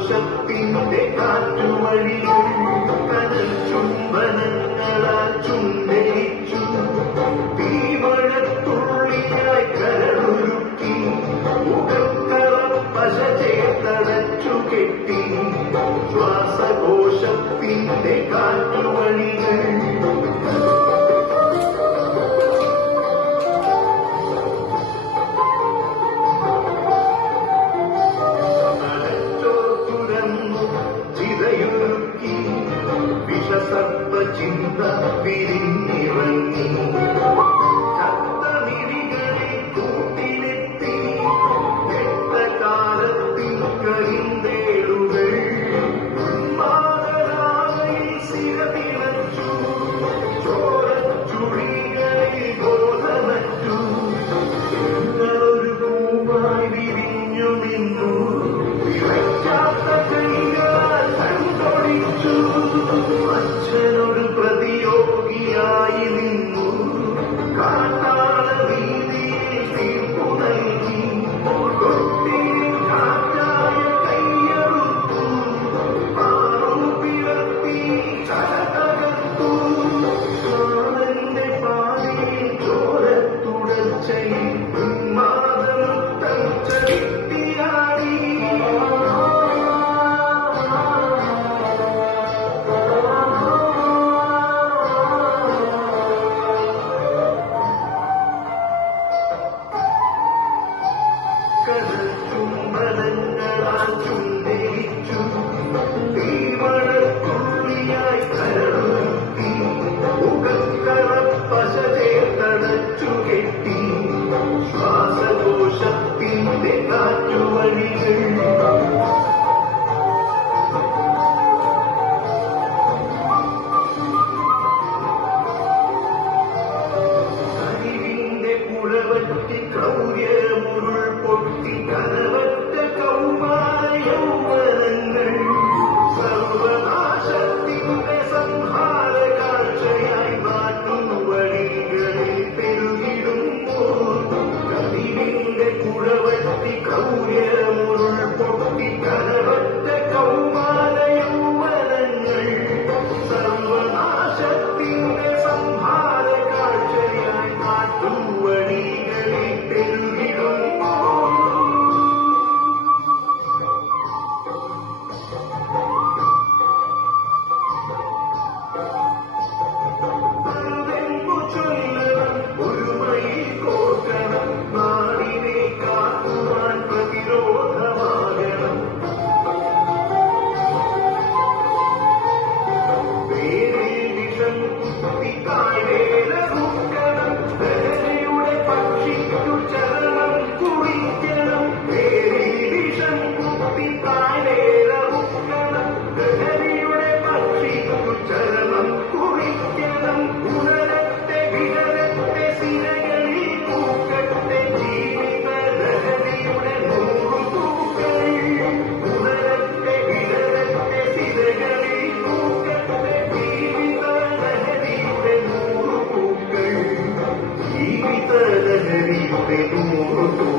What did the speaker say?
സന്തോഷത്തിന്റെ കാറ്റുവഴിയൊഴുകും കടൽ ചുംബനങ്ങളാൽ ചുംബിച്ചു തീമഴത്തുള്ളിയായി കരളൊരുക്കി മുഖക്കളം പശ ചേർത്തടച്ചു കെട്ടി ശ്വാസകോശത്തിന്റെ കാറ്റുവഴികൾ I not do anything. no meio do mundo.